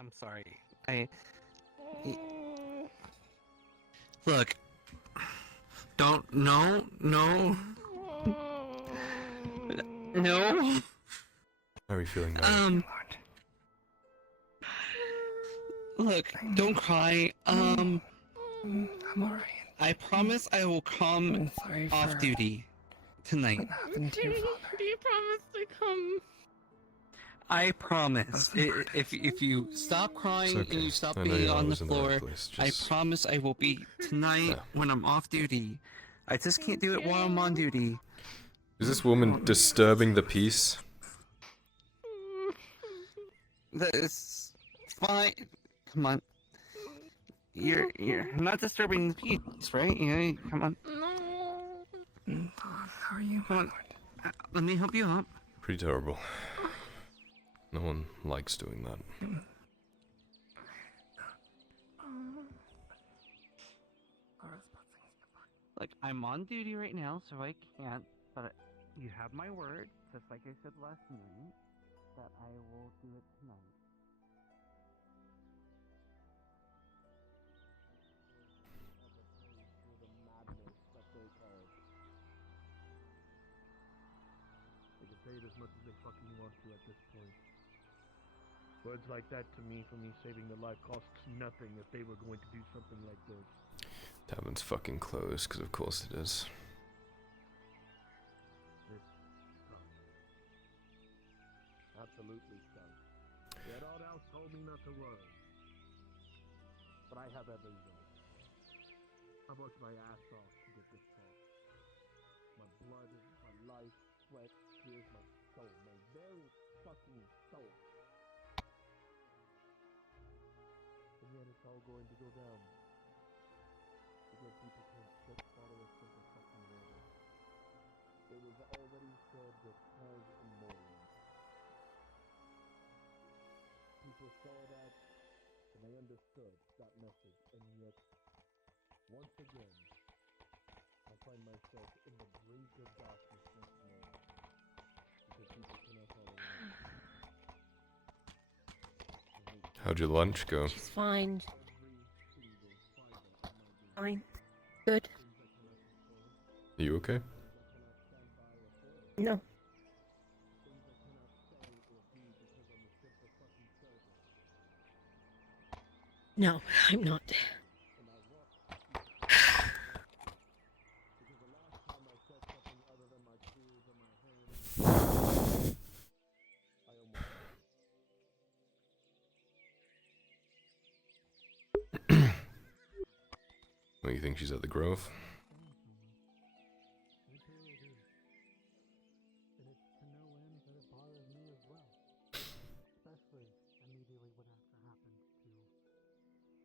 I'm sorry. Look. Don't. No. No. No. How are you feeling now? Look, don't cry. I'm alright. I promise I will come off duty tonight. Do you promise to come? I promise. If you stop crying okay. and you stop I know being you're on the always in the right floor, place, I just- promise I will be tonight when I'm off duty. I just can't do it while I'm on duty. Is this woman disturbing the peace? That's fine. Come on. You're not disturbing the peace, right? Yeah, come on. No. How are you? Come on. Let me help you up. Pretty terrible. No one likes doing that. Like, I'm on duty right now, so I can't, but you have my word, just like I said last night, that I will do it tonight. They can say it as much as they fucking want to at this point. Words like that to me, for me saving their life, costs nothing if they were going to do something like this. Tavern's fucking closed, because of course it is. This sucks. Absolutely sucks. Yet all else told me not to worry. But I have every reason. I worked my ass off to get this far. My blood, my life, sweat, tears, my soul, my very fucking soul. And yet it's all going to go down. Because people can't follow a simple fucking order. It was already said with time and morning. People saw that and they understood that message, and yet once again I find myself in the brink of darkness once more. Because people cannot follow it. How'd your lunch go? She's fine. Fine. Good. Are you okay? No. No, I'm not. What, you think she's at the Grove?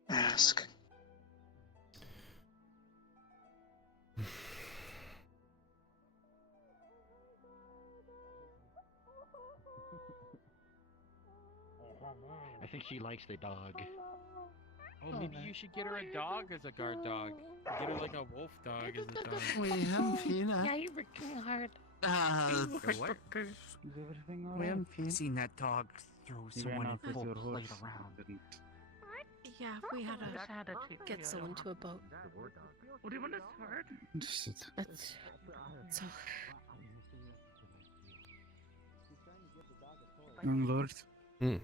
Ask. I think she likes the dog. Oh, maybe you should get her a dog as a guard dog. Get her like a wolf dog as a dog. Yeah, you're working hard. What? We haven't seen that dog throw someone in full plate around. Yeah, we had to get someone to a boat. What do you want to start? That's so. Lord. Hmm.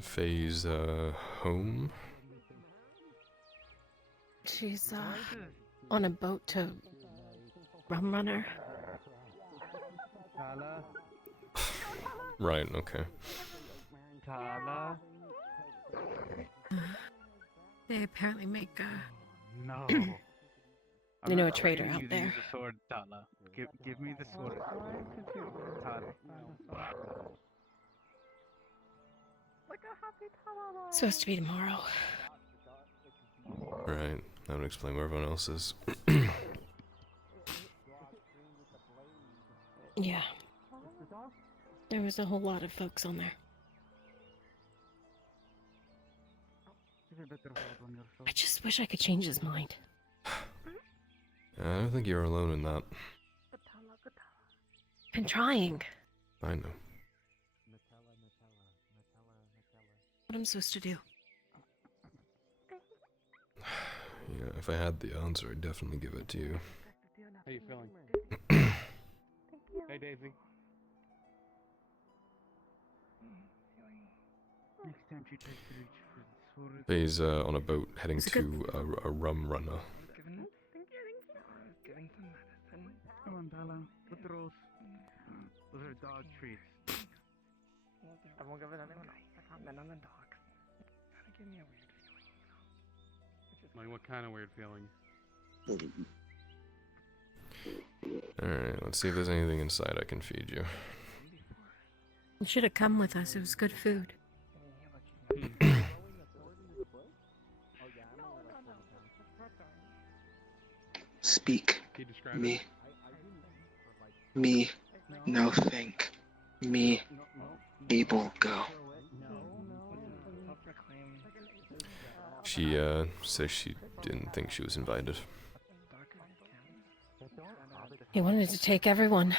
Faye's, home? She's on a boat to Rum Runner. Right, okay. They apparently make No. you know, a trader out there. The sword, Tala. Give me the sword. Tala. Supposed to be tomorrow. Right, that would explain where everyone else is. Yeah. There was a whole lot of folks on there. I just wish I could change his mind. I don't think you're alone in that. Been trying. I know. What am I supposed to do? Yeah, if I had the answer, I'd definitely give it to you. How you feeling? Hey, Daisy. Next time she tries to reach for the sword. He's on a boat heading to a rum runner. Getting some medicine. Come on, Bella. With the rolls. Those are dog treats. I won't give it anyone else. I can't bet on the dogs. Kinda give me a weird feeling, you know? It's just Like, what kind of weird feeling? Alright, let's see if there's anything inside I can feed you. You should have come with us. It was good food. Speak. Can you describe Me. it? Me. No think. Me. Able go. She says she didn't think she was invited. He wanted to take everyone,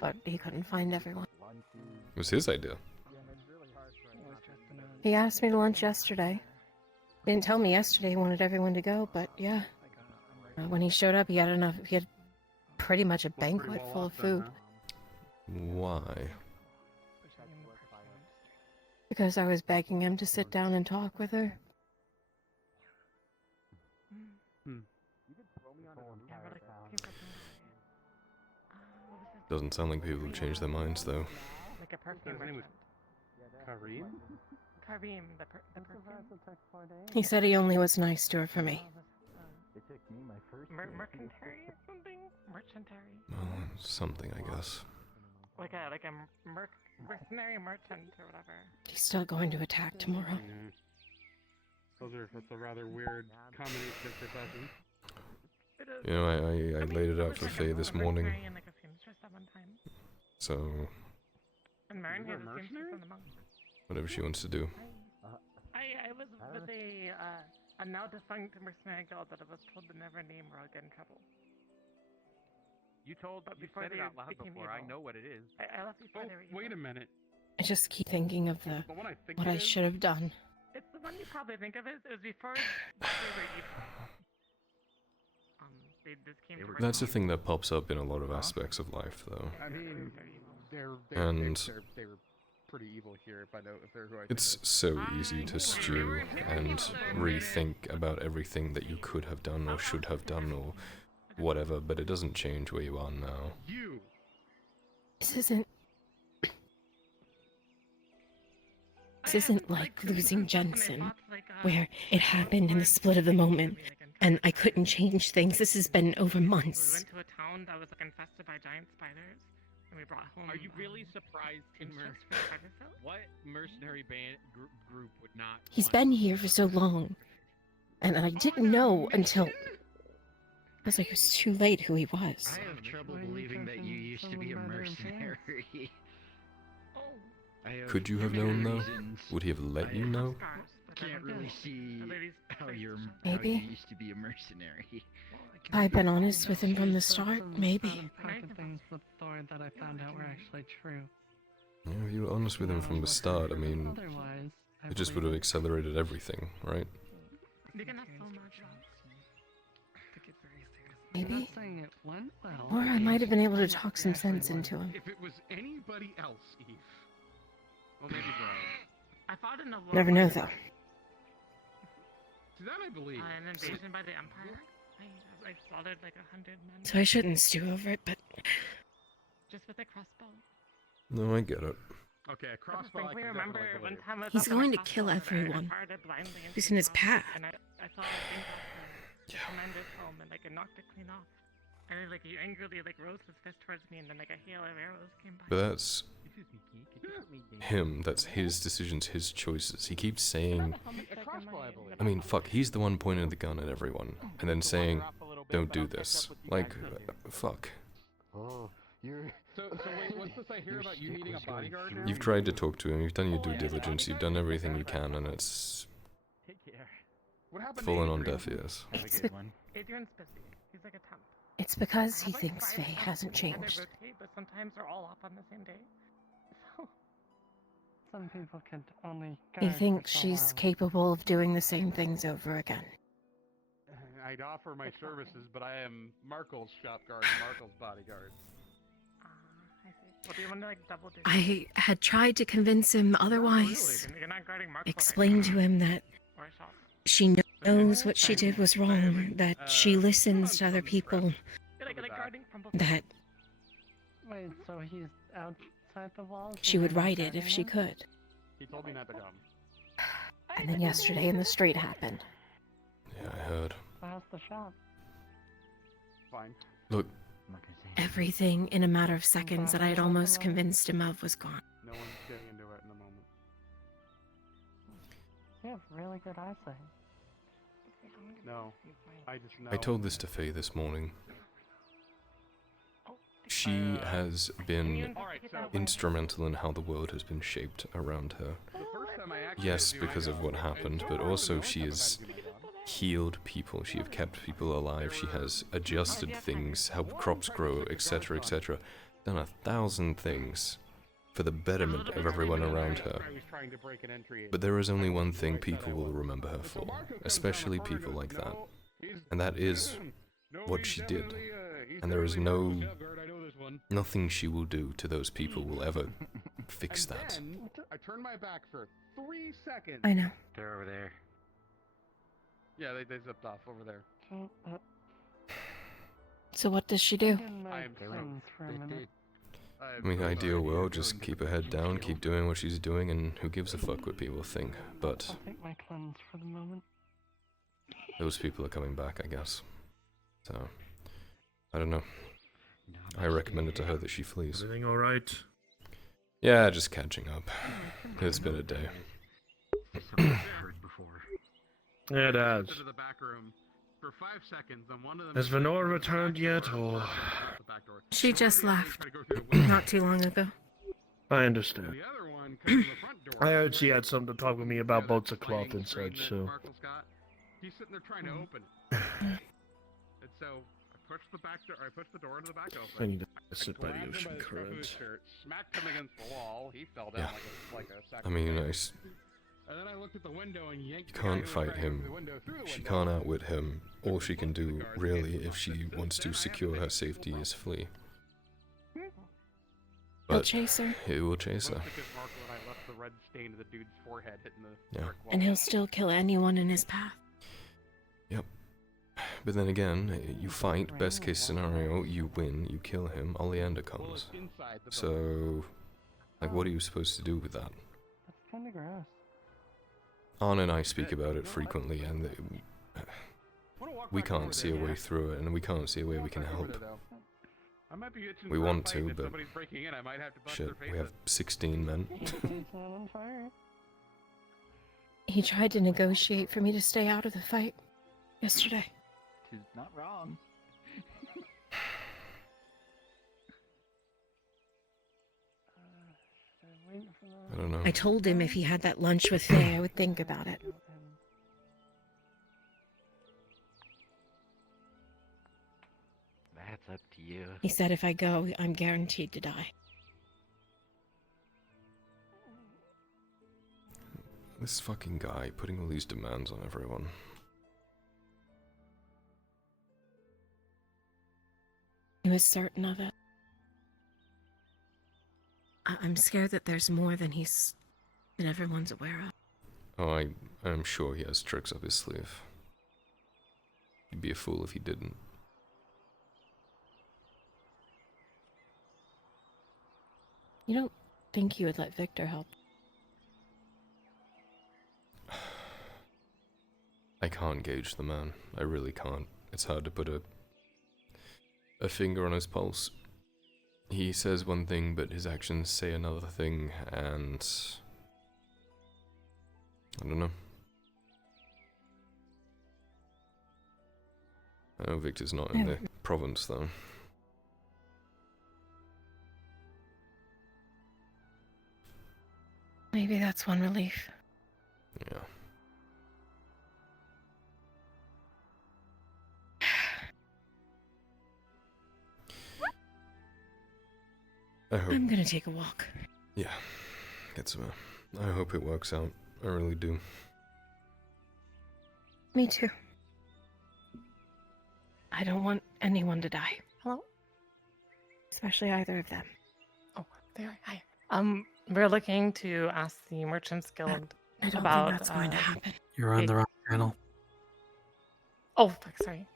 but he couldn't find everyone. It was his idea. He asked me to lunch yesterday. He didn't tell me yesterday he wanted everyone to go, but yeah. When he showed up, he had pretty much a banquet full of food. Why? Because I was begging him to sit down and talk with her. Doesn't sound like people have changed their minds, though. Like a perfume His name was merchant. Kareem? Kareem, the perfume. He said he only was nice to her for me. Mercantary or something? Merchantary. Well, something, I guess. Like a mercenary merchant or whatever. He's still going to attack tomorrow. Yeah. That's a rather weird combination of professions. It is. You know, I laid it he out was for like Faye a this morning, mercenary and like a seamstress at one time. so And Marin You were was a a seamstress mercenary? and a monk. whatever she wants to do. I was with a now defunct mercenary guild that I was told to never name or I'll get in trouble. You before said it they out loud became before. I evil. know what it is. I left before Oh, they were evil. wait a minute. I just keep thinking of But when I think what it I is, should have done. It's the one you probably think of. It was before they were evil. They just came to That's the thing that pops up in a lot of aspects of life, though. I mean, they were pretty evil here if I know if they're who I think It's so easy to stew and rethink about everything that you could have done or should have done or whatever, but it doesn't change where you are now. You. This isn't like losing Jensen, where it happened in the split of the moment, and I couldn't change things. This has been over We months. went to a town that was like infested by giant spiders, and we brought home. Are you really surprised in tinctures for spider silk? What mercenary band group would not? He's want- been here for so long, and I didn't know until... I was like, it was too late who he was. I have trouble believing that you used to be a mercenary. Oh, I have Could you have known, though? reasons. Would he have let you know? scars, but I Can't don't really know. see The lady's how face you're is how Maybe. you used to be a mercenary. If I'd been honest with him from the start, maybe. Things with Thor that I found out were actually true. Yeah, if you were honest with him from the start, I mean, Otherwise, I it just would have accelerated everything, right? You can have so much. take it very seriously. Maybe. I'm not saying it went well. Or I might have been able to talk some sense into him. If it was anybody else, Eve. Well, maybe Brian. I fought in a war. Never know, though. To that I believe. An invasion by the Empire. I slaughtered like 100 men. So I shouldn't stew over it, but Just with a crossbow. No, I get it. Okay, a I crossbow. I distinctly can remember definitely one believe. time I was He's up on a going to kill crossbow and I everyone fired it blindly into who's the in his crossbow, path. And I saw a thing off the commander's helm and like it knocked it clean off. And then like he angrily like rose his fist towards me and then like a hail of arrows came by. But that's him, that's his decisions, his choices. He keeps saying, A crossbow, I believe. I mean, fuck, he's the one pointing the gun at everyone, and then saying, don't do this. Like, fuck. Oh, you're. So wait, what's this I hear about you needing a bodyguard now? You've tried to talk to him, you've done your due diligence, you've done everything you can, and it's Take care. What happened fallen to on Adrian? deaf ears. Have a It's good one. Adrian's busy. He's like a temp. it's because he I have, like, thinks 5 Faye temps hasn't that kinda changed. rotate, but sometimes they're all off on the same day. some people can only. He thinks she's capable of doing the same things over again. I'd offer my services, but I am Markle's shop guard, Markle's bodyguard. I see. Well, do you want to like double this? I had tried to convince him otherwise. You're not guarding Mark. Explain to him that Or shop. she knows what she did was wrong, that she listens to other people, You're like guarding from both. that Wait, so he's outside the walls? she would write it if she could. He told me not to come. And then yesterday in the street happened. Yeah, I heard. How's the shop? Fine. Look, Everything in a matter of seconds that I had almost convinced him of was gone. No one's getting into it in the moment. You have really good eyesight. No, I just know. I told this to Faye this morning. She has been instrumental in how the world has been shaped around her. Yes, because of what happened, but also she has healed people, she has kept people alive, she has adjusted things, helped crops grow, etc., etc. Done 1,000 things for the betterment of everyone around her. But there is only one thing people will remember her for, especially people like that. And that is what she did. And there is nothing she will do to those people will ever fix that. I turned my back for 3 seconds. I know. They're over there. Yeah, they zipped off over there. So what does she do? I am I mean, ideal world, just keep her head down, keep doing what she's doing, and who gives a fuck what people think. But I'll take my cleanse for the moment. those people are coming back, I guess. So, I don't know. I recommend it to her that she flees. Everything alright? Yeah, just catching up. It's been a day. It has. Has Venora returned yet, or...? She just left, not too long ago. I understand. I heard she had something to talk with me about boats of cloth and such, so... He's sitting there trying to open it. And so, I pushed the door to the back open. I need to sit by the ocean current. Smacked him against the wall. He fell down like a sack. I mean, And then I looked at the window and yanked you can't fight him. She can't outwit him. All she can do, really, if she wants to secure her safety, is flee. He'll chase her. He will chase her. Yeah. And he'll still kill anyone in his path. Yep. But then again, you fight, best case scenario, you win, you kill him, Oleander comes. So, like, what are you supposed to do with that? That's kind of gross. Anna and I speak about it frequently, and we can't see a way through it, and we can't see a way we can help. We want to, but shit, we have 16 men. He tried to negotiate for me to stay out of the fight yesterday. She's not wrong. I don't know. I told him if he had that lunch with Faye, I would think about it. That's up to you. He said if I go, I'm guaranteed to die. This fucking guy putting all these demands on everyone. He was certain of it. I'm scared that there's more than everyone's aware of. Oh, I'm sure he has tricks up his sleeve. He'd be a fool if he didn't. You don't think you would let Victor help? I can't gauge the man. I really can't. It's hard to put a finger on his pulse. He says one thing, but his actions say another thing, and I don't know. I know Victor's not in the province, though. Maybe that's one relief. Yeah. I'm gonna take a walk. Yeah. Get some I hope it works out. I really do. Me too. I don't want anyone to die. Hello? Especially either of them. Oh, there. Hi. We're looking to ask the Merchants Guild I don't about. think that's going to happen. You're on Hey. the wrong channel. Oh, fuck, sorry.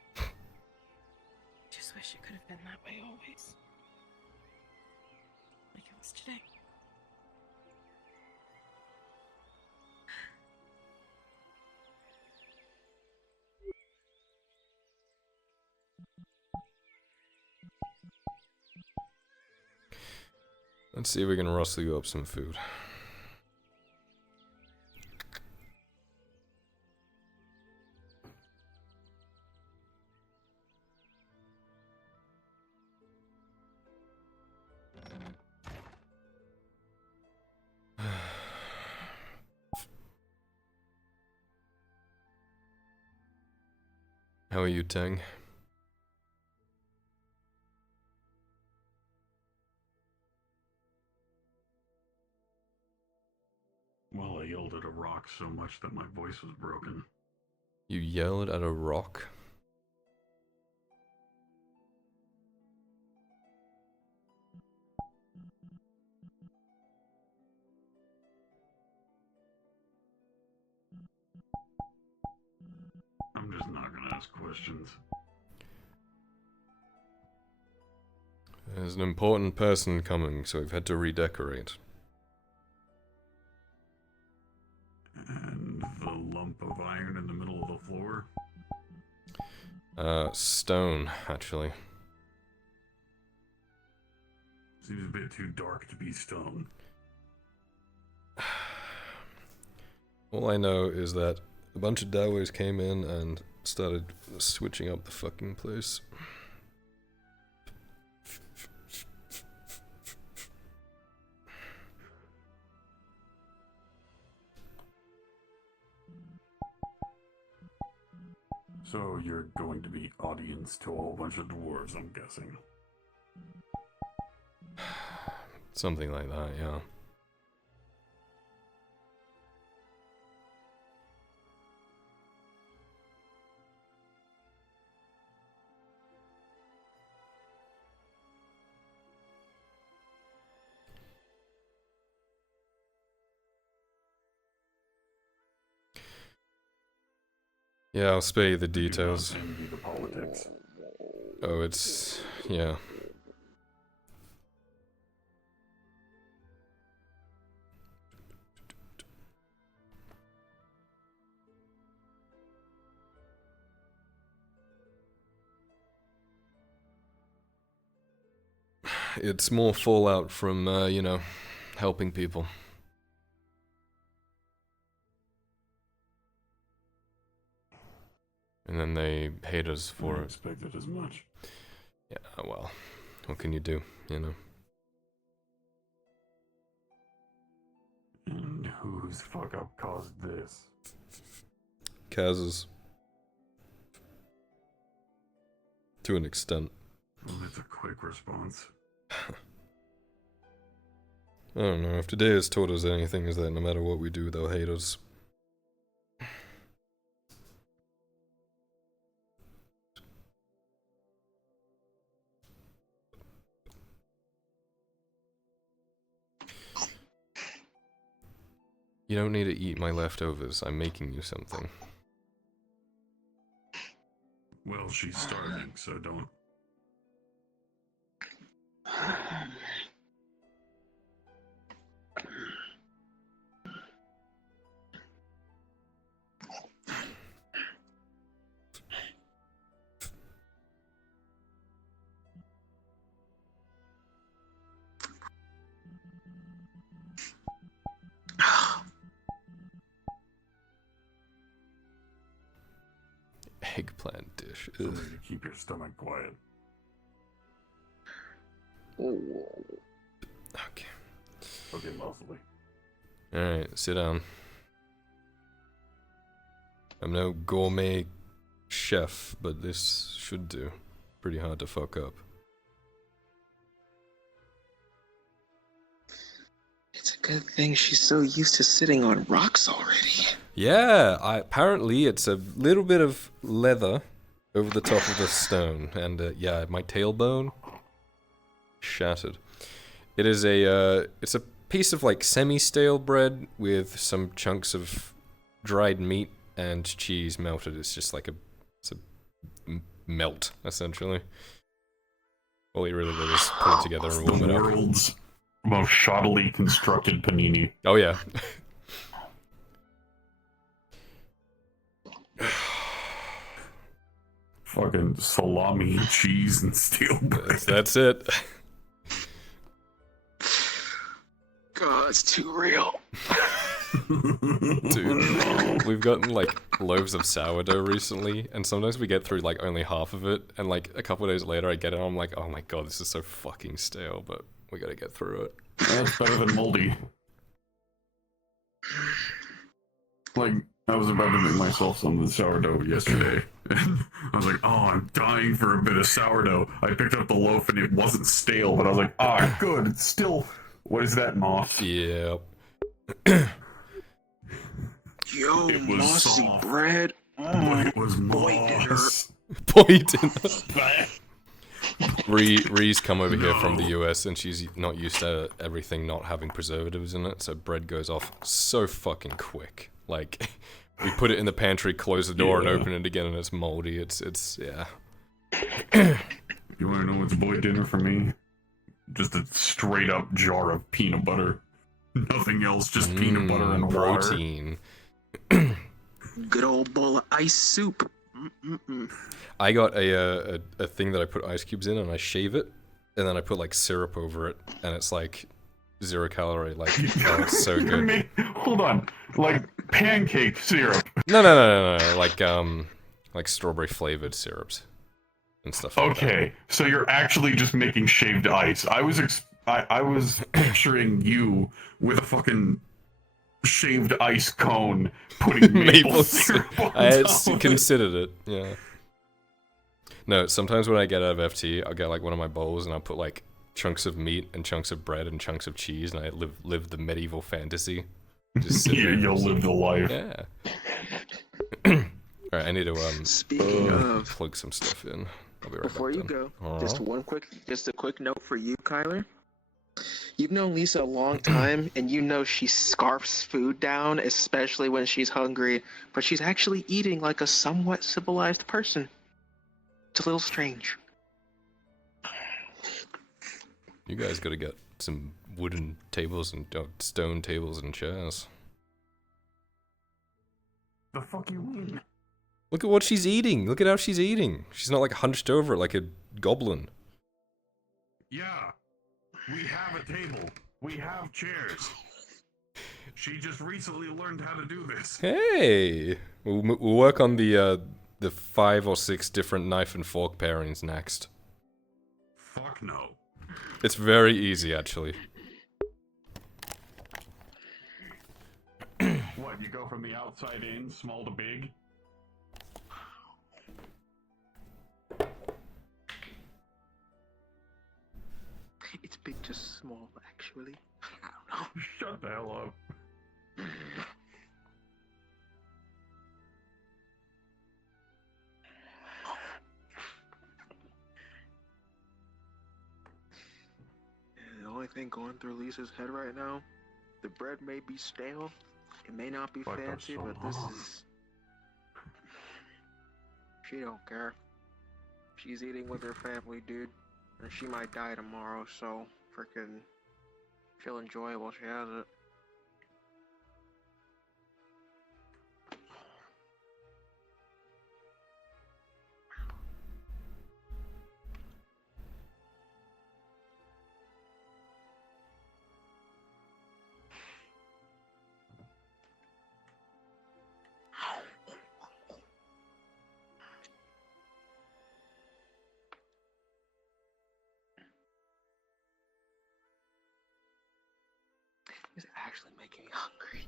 Just wish it could have been that way always. Like it was today. Let's see if we can rustle you up some food. How are you, Tang? Well, I yelled at a rock so much that my voice was broken. You yelled at a rock? I'm just not gonna ask questions. There's an important person coming, so we've had to redecorate. And the lump of iron in the middle of the floor? Stone, actually. Seems a bit too dark to be stone. All I know is that a bunch of Dawes came in and started switching up the fucking place. So you're going to be audience to a whole bunch of dwarves, I'm guessing. Something like that, yeah. Yeah, I'll spare you the details. The politics. Oh, it's... yeah. It's more fallout from, you know, helping people. And then they hate us for I it. expected as much. Yeah, well, what can you do, you know? And whose fuck up caused this? Kaz's. To an extent. Well, that's a quick response. I don't know, if today has taught us anything is that no matter what we do, they'll hate us. You don't need to eat my leftovers, I'm making you something. Well, she's starving, so don't. Eggplant dish. Something to keep your stomach quiet. Okay. Okay, lovely. Alright, sit down. I'm no gourmet chef, but this should do. Pretty hard to fuck up. It's a Good thing she's so used to sitting on rocks already. Yeah, apparently it's a little bit of leather over the top of the stone, and yeah, my tailbone shattered. It is it's a piece of like semi-stale bread with some chunks of dried meat and cheese melted. It's just like it's a melt, essentially. All you really did is put it together and warm it up. The world's most shoddily constructed panini. Oh yeah. Fucking salami, cheese, and steel bread. That's it. God, it's too real. Dude, we've gotten like loaves of sourdough recently, and sometimes we get through like only half of it, and like a couple of days later I get it and I'm like, oh my god, this is so fucking stale, but we gotta get through it. That's better than moldy. Like, I was about to make myself some of the sourdough yesterday, and I was like, oh, I'm dying for a bit of sourdough. I picked up the loaf and it wasn't stale, but I was like, ah, good, it's still... What is that, moss? Yeah. Yo, It was mossy soft, bread. but it was boy, dinner. moss. Poison. Ree's come over here from the US and she's not used to everything not having preservatives in it, so bread goes off so fucking quick. Like, we put it in the pantry, close the door, and open it again, and it's moldy. It's yeah. You wanna know what's boy dinner for me? Just a straight up jar of peanut butter. Nothing else, just peanut butter and protein. Good old bowl of ice soup. I got a thing that I put ice cubes in and I shave it, and then I put like syrup over it, and it's like 0 calorie. Like, oh, it's so good. Hold on, like pancake syrup. No. Like strawberry flavored syrups and stuff. Like Okay, so you're actually just making shaved ice. I was picturing you with a fucking shaved ice cone putting maple syrup on I had top of considered it. Yeah. No, sometimes when I get out of FT, I'll get like one of my bowls and I'll put like chunks of meat and chunks of bread and chunks of cheese, and I live the medieval fantasy. Just Yeah, you'll live the life. Yeah. Alright, I need to Speaking of, plug some stuff in. I'll be right before back you then. go, just a quick note for you, Kyler. You've known Lisa a long time, and you know she scarfs food down, especially when she's hungry, but she's actually eating like a somewhat civilized person. It's a little strange. You guys gotta get some wooden tables and stone tables and chairs. The fuck you mean? Look at what she's eating. Look at how she's eating. She's not like hunched over like a goblin. Yeah, we have a table. We have chairs. She just recently learned how to do this. Hey, we'll work on the 5 or 6 different knife and fork pairings next. Fuck no. It's very easy, actually. What, you go from the outside in, small to big? It's big to small, actually. I don't know. Shut the hell up. The only thing going through Lisa's head right now, the bread may be stale, it may not be fancy, but this is... She don't care. She's eating with her family, dude. And she might die tomorrow, so frickin' she'll enjoy it while she has it. It's actually making me hungry.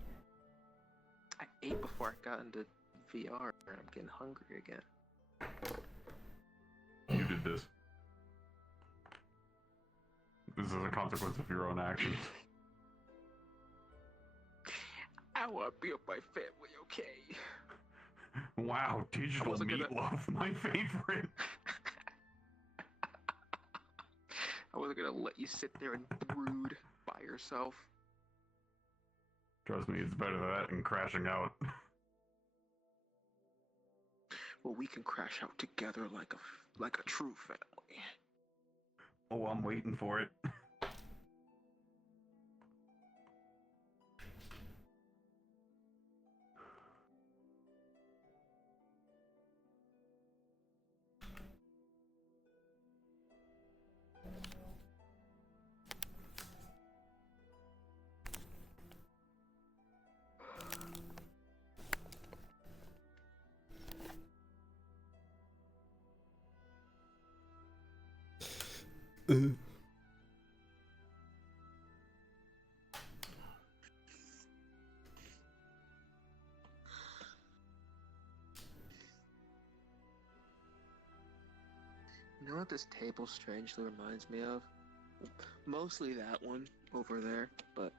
I ate before I got into VR, and I'm getting hungry again. You did this. This is a consequence of your own actions. I want to be with my family, okay? Wow, digital wasn't gonna- meatloaf, my favorite. I wasn't gonna let you sit there and brood by yourself. Trust me, it's better than that than crashing out. Well, we can crash out together like a true family. Oh, I'm waiting for it. You know what this table strangely reminds me of? Mostly that one over there, but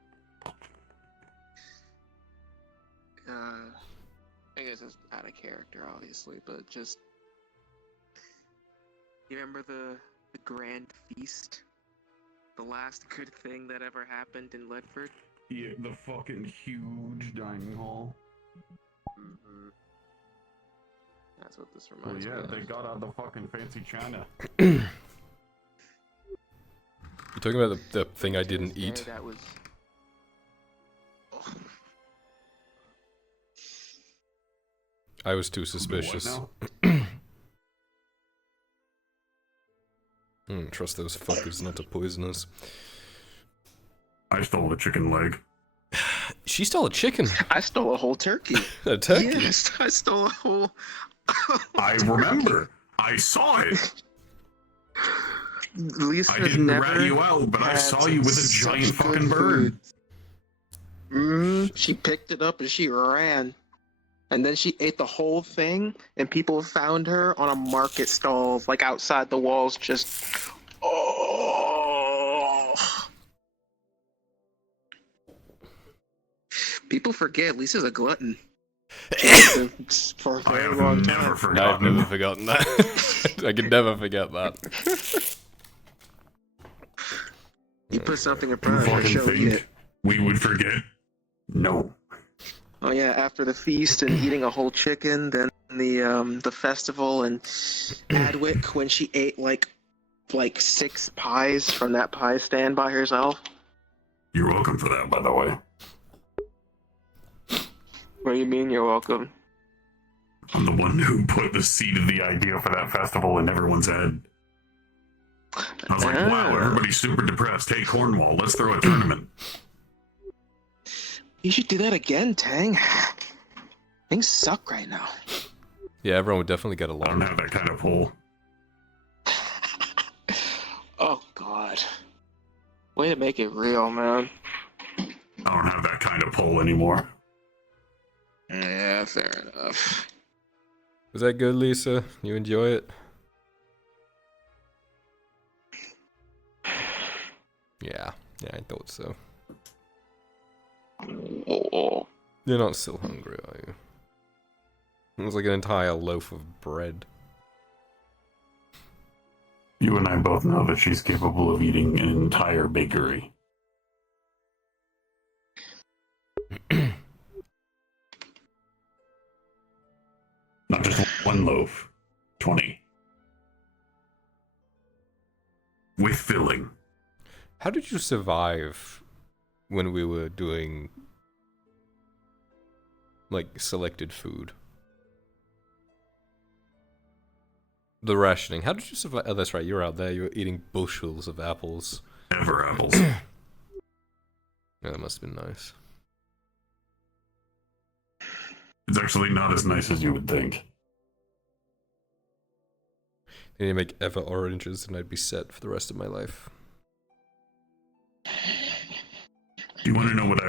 I guess it's out of character, obviously, but just you remember the grand feast? The last good thing that ever happened in Ledford? Yeah, the fucking huge dining hall. Mm-hmm. That's what this Well, reminds me yeah, of. they got out the fucking fancy china. You're talking about the thing I didn't This day, eat? That was... Oh. I was too suspicious. Trust those fuckers not to poison us. I stole the chicken leg. She stole a chicken. I stole a whole turkey. A turkey? Yes, I stole a whole... I remember. I saw it. Lisa's I didn't never rat you out, but I had saw you with a such giant good fucking food. bird. She picked it up and she ran. And then she ate the whole thing, and people found her on a market stall, like outside the walls, just... Oh! People forget Lisa's a glutton. For a very long time. Never I've forgotten. never forgotten that. I can never forget that. You put something in You front of her, fucking she'll eat think it. we would forget? No. Oh yeah, after the feast and eating a whole chicken, then the festival and Adwick when she ate like 6 pies from that pie stand by herself. You're welcome for that, by the way. What do you mean you're welcome? I'm the one who put the seed of the idea for that festival in everyone's head. I was like, wow, everybody's super depressed. Hey, Cornwall, let's throw a tournament. You should do that again, Tang. Things suck right now. Yeah, everyone would definitely get along. I don't have that kind of pull. Oh god. Way to make it real, man. I don't have that kind of pull anymore. Yeah, fair enough. Was that good, Lisa? You enjoy it? Yeah, I thought so. Oh. You're not still hungry, are you? It was like an entire loaf of bread. You and I both know that she's capable of eating an entire bakery. Not just one loaf. 20. With filling. How did you survive when we were doing, like, selected food? The rationing. How did you survive? Oh, that's right, you were out there, you were eating bushels of apples. Ever apples. Yeah, that must have been nice. It's actually not as nice as you would think. They need to make ever oranges and I'd be set for the rest of my life. Do you want to know what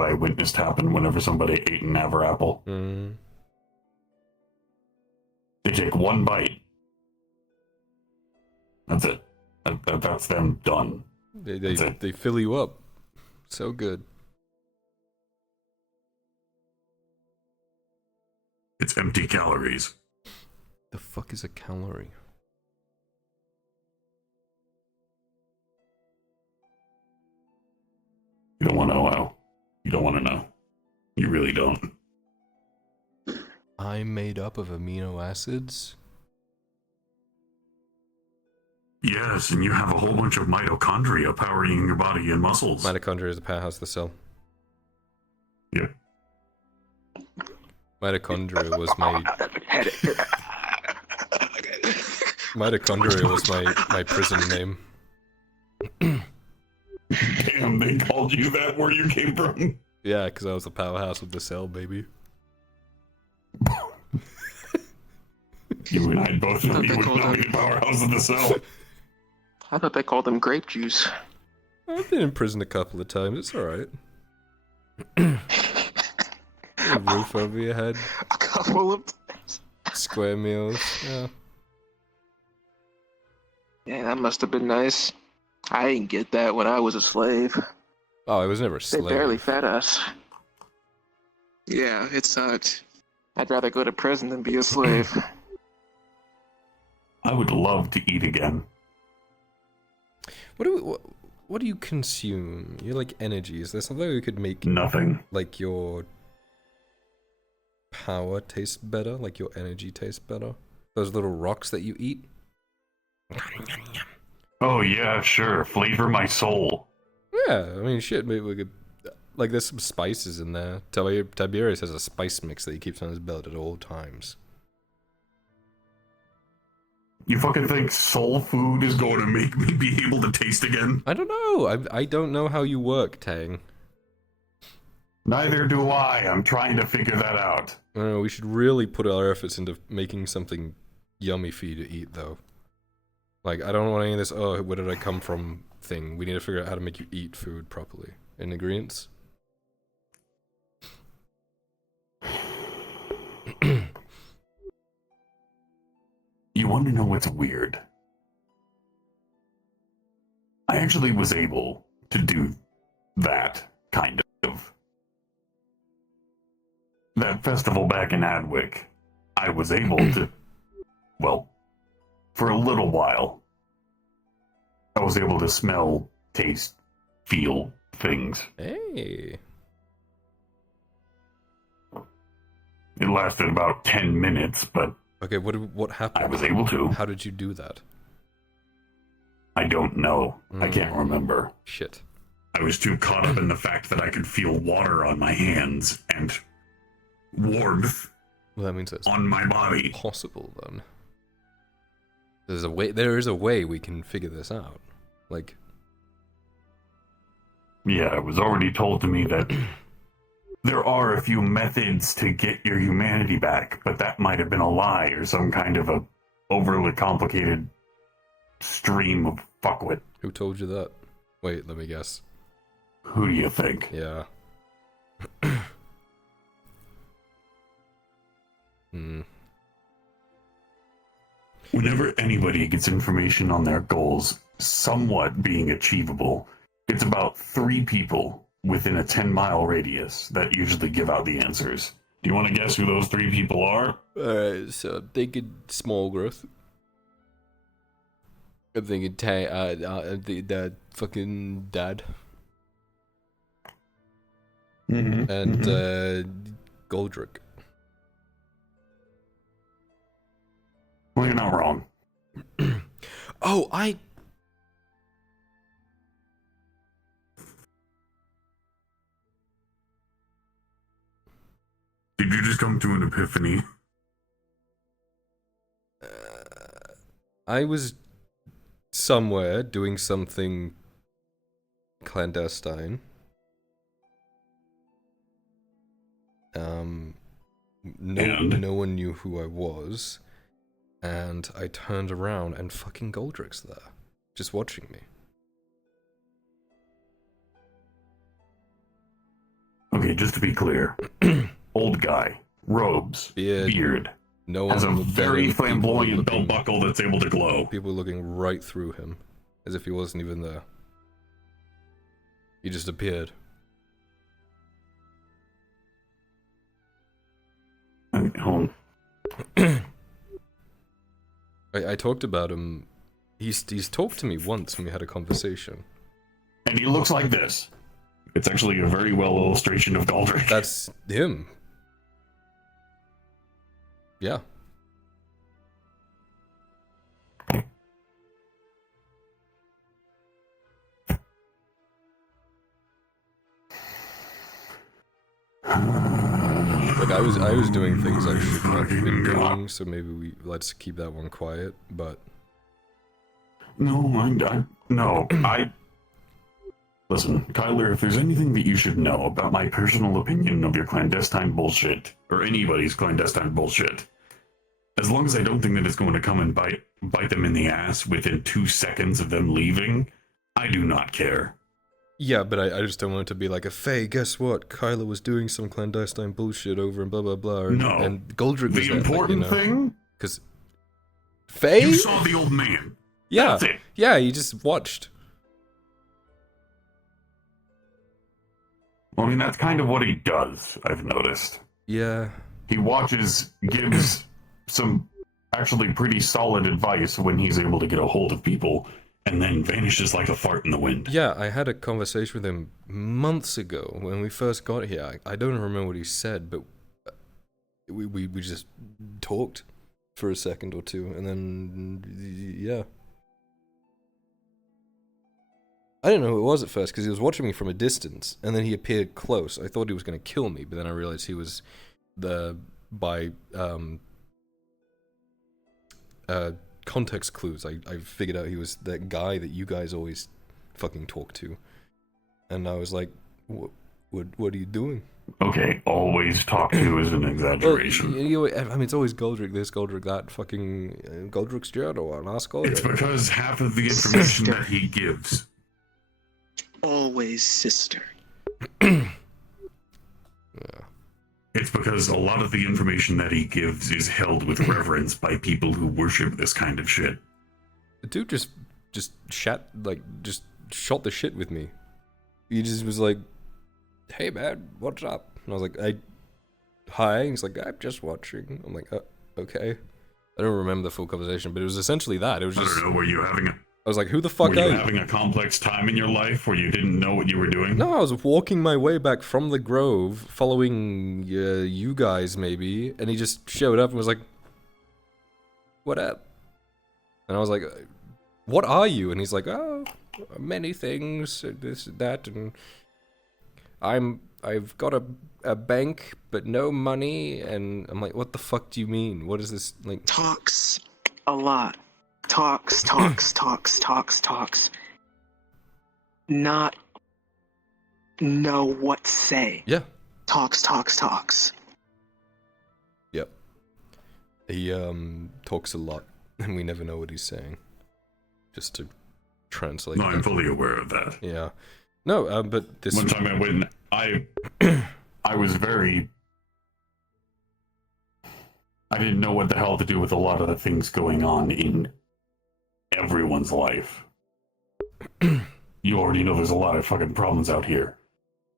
I witnessed happen whenever somebody ate an Aver apple? They take one bite. That's it. That's them done. They fill you up. So good. It's empty calories. The fuck is a calorie? You don't want to know how. You don't want to know. You really don't. I'm made up of amino acids? Yes, and you have a whole bunch of mitochondria powering your body and muscles. Mitochondria is the powerhouse of the cell. Yep. Mitochondria was my... Mitochondria was my prison name. Damn, they called you that where you came from? Yeah, because I was the powerhouse of the cell, baby. You and I both know you would not be the powerhouse of the cell. I thought they called them grape juice. I've been in prison a couple of times, it's alright. A roof over your head. A couple of times. Square meals, yeah. Yeah, that must have been nice. I didn't get that when I was a slave. Oh, I was never a slave. They barely fed us. Yeah, it sucked. I'd rather go to prison than be a slave. I would love to eat again. What do you consume? You like energy. Is there something we could make? Nothing. Like your power taste better? Like your energy taste better? Those little rocks that you eat? Oh yeah, sure. Flavor my soul. Yeah, I mean, shit, maybe we could... Like, there's some spices in there. Tiberius has a spice mix that he keeps on his belt at all times. You fucking think soul food is going to make me be able to taste again? I don't know. I don't know how you work, Tang. Neither do I. I'm trying to figure that out. I don't know, we should really put our efforts into making something yummy for you to eat, though. Like, I don't want any of this, oh, where did I come from thing. We need to figure out how to make you eat food properly. In agreeance? You want to know what's weird? I actually was able to do that, kind of. That festival back in Adwick, I was able to, well, for a little while, I was able to smell, taste, feel things. Hey. It lasted about 10 minutes, but... Okay, what happened? I was able to. How did you do that? I don't know. I can't remember. Shit. I was too caught up in the fact that I could feel water on my hands and warmth Well, that means it's on my body. Possible, then. There is a way we can figure this out. Like... Yeah, it was already told to me that there are a few methods to get your humanity back, but that might have been a lie or some kind of a overly complicated stream of fuckwit. Who told you that? Wait, let me guess. Who do you think? Yeah. Whenever anybody gets information on their goals somewhat being achievable, it's about 3 people within a 10-mile radius that usually give out the answers. Do you want to guess who those 3 people are? Alright, so I'm thinking small growth. I'm thinking the fucking dad. And Galdrich. Well, you're not wrong. Oh, Did you just come to an epiphany? I was somewhere doing something clandestine. No one knew who I was, and I turned around and fucking Galdrich's there, just watching me. Okay, just to be clear, old guy, robes, beard, no has a one very flamboyant belt buckle that's able to glow. People looking right through him, as if he wasn't even there. He just appeared. Hold on. I talked about him. He's talked to me once when we had a conversation. And he looks like this. It's actually a very well illustration of Galdrich. That's him. Yeah. Like I was doing things I should not have been doing, so maybe let's keep that one quiet. But no, listen, Kyler. If there's anything that you should know about my personal opinion of your clandestine bullshit, or anybody's clandestine bullshit, as long as I don't think that it's going to come and bite them in the ass within 2 seconds of them leaving, I do not care. yeah, but I just don't want it to be like a Faye. Guess what? Kyler was doing some clandestine bullshit over and blah blah blah. And, No, and Galdrich was the important thing, because Faye. you saw the old man. Yeah, That's it. yeah, you just watched. Well, I mean, that's kind of what he does, I've noticed. Yeah. He watches, gives some actually pretty solid advice when he's able to get a hold of people, and then vanishes like a fart in the wind. Yeah, I had a conversation with him months ago when we first got here. I don't remember what he said, but we just talked for a second or two, and then, yeah. I didn't know who it was at first, because he was watching me from a distance, and then he appeared close. I thought he was going to kill me, but then I realized he was by context clues, I figured out he was that guy that you guys always fucking talk to. And I was like, what are you doing? Okay, always talk to is an exaggeration. Well, I mean, it's always Galdrich this, Galdrich that, fucking Galdrich's journal, and ask Galdrich. It's because half of the information that he gives... Always sister. Yeah. It's because a lot of the information that he gives is held with reverence by people who worship this kind of shit. The dude just shot the shit with me. He just was like, "Hey man, what's up?" And I was like, "Hi." And he's like, "I'm just watching." I'm like, "Okay." I don't remember the full conversation, but it was essentially that. It was just. I don't know. Were you having a? I was like, "Who the fuck were are you you?" having a complex time in your life where you didn't know what you were doing? No, I was walking my way back from the Grove, following you guys maybe, and he just showed up and was like, "What up?" And I was like, "What are you?" And he's like, "Oh, many things, this, that, and I've got a bank, but no money." And I'm like, "What the fuck do you mean? What is this like?" Talks a lot. Talks. Not know what to say. Yeah. Talks. Yep. He talks a lot, and we never know what he's saying. Just to translate. No, I'm fully aware of that. Yeah. No, but this one time I went, I was very. I didn't know what the hell to do with a lot of the things going on in everyone's life. You already know there's a lot of fucking problems out here.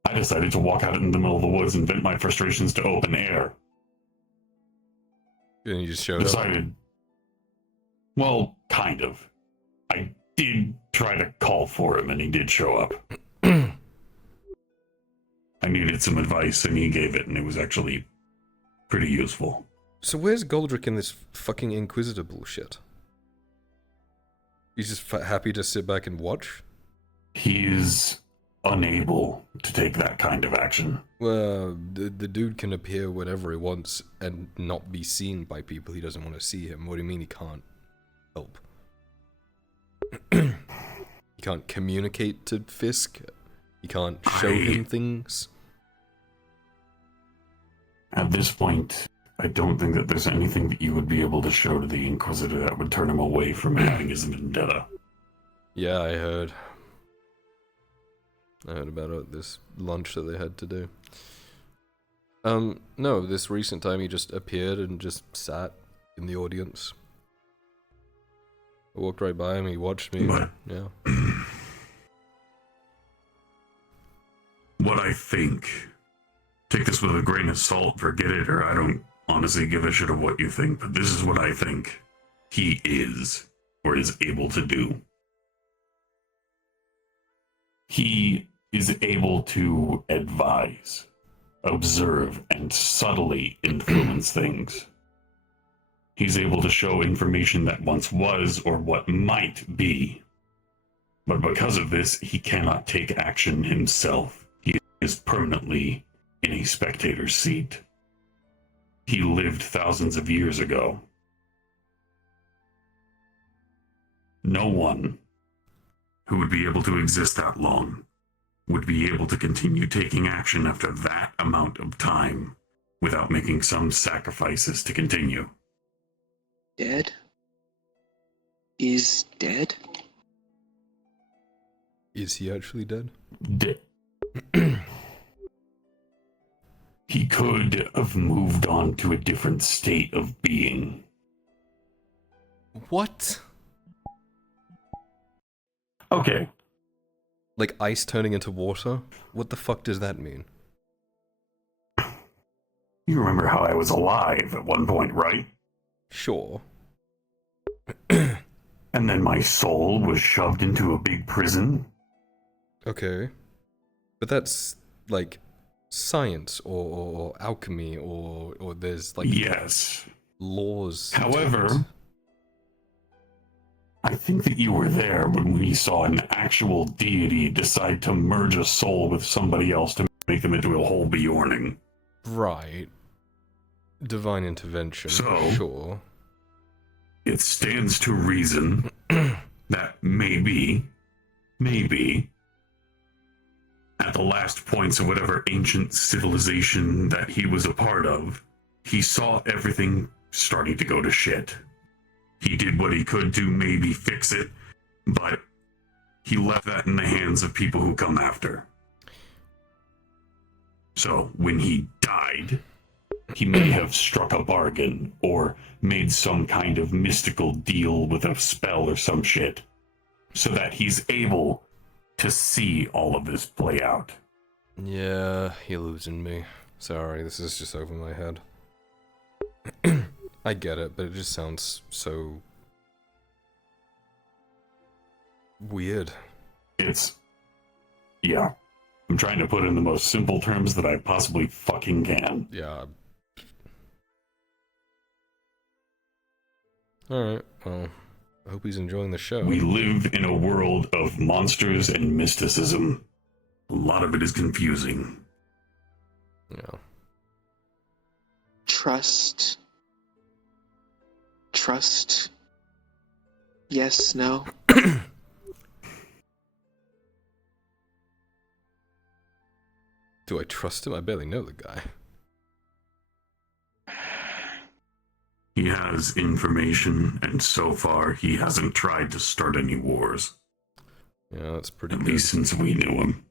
I decided to walk out in the middle of the woods and vent my frustrations to open air. And you just showed Decided. up? Well, kind of. I did try to call for him, and he did show up. I needed some advice, and he gave it, and it was actually pretty useful. So where's Galdrich in this fucking Inquisitor bullshit? He's just happy to sit back and watch? He's unable to take that kind of action. Well, the dude can appear whenever he wants and not be seen by people he doesn't want to see him. What do you mean he can't help? He can't communicate to Fisk? He can't show him things? At this point, I don't think that there's anything that you would be able to show to the Inquisitor that would turn him away from having his vendetta. Yeah, I heard. I heard about this lunch that they had to do. No, this recent time he just appeared and just sat in the audience. I walked right by him, he watched me. But, yeah. What I think, take this with a grain of salt, forget it, or I don't honestly give a shit of what you think, but this is what I think he is, or is able to do. He is able to advise, observe, and subtly influence things. He's able to show information that once was or what might be. But because of this, he cannot take action himself. He is permanently in a spectator's seat. He lived thousands of years ago. No one who would be able to exist that long would be able to continue taking action after that amount of time without making some sacrifices to continue. Dead? Is dead? Is he actually dead? He could have moved on to a different state of being. What? Okay. Like ice turning into water? What the fuck does that mean? You remember how I was alive at one point, right? Sure. And then my soul was shoved into a big prison? Okay. But that's, like, science, or alchemy, or there's, like... Yes. Laws. However, I think that you were there when we saw an actual deity decide to merge a soul with somebody else to make them into a whole Bjorning. Right. Divine intervention, So, sure. It stands to reason that maybe, at the last points of whatever ancient civilization that he was a part of, he saw everything starting to go to shit. He did what he could to maybe fix it, but he left that in the hands of people who come after. So, when he died, he may have struck a bargain, or made some kind of mystical deal with a spell or some shit, so that he's able to see all of this play out. Yeah, you're losing me. Sorry, this is just over my head. I get it, but it just sounds so... weird. Yeah. I'm trying to put it in the most simple terms that I possibly fucking can. Yeah. Alright, well, I hope he's enjoying the show. We live in a world of monsters and mysticism. A lot of it is confusing. Yeah. Trust. Yes, no. Do I trust him? I barely know the guy. He has information, and so far he hasn't tried to start any wars. Yeah, that's pretty good. At good. least since we knew him.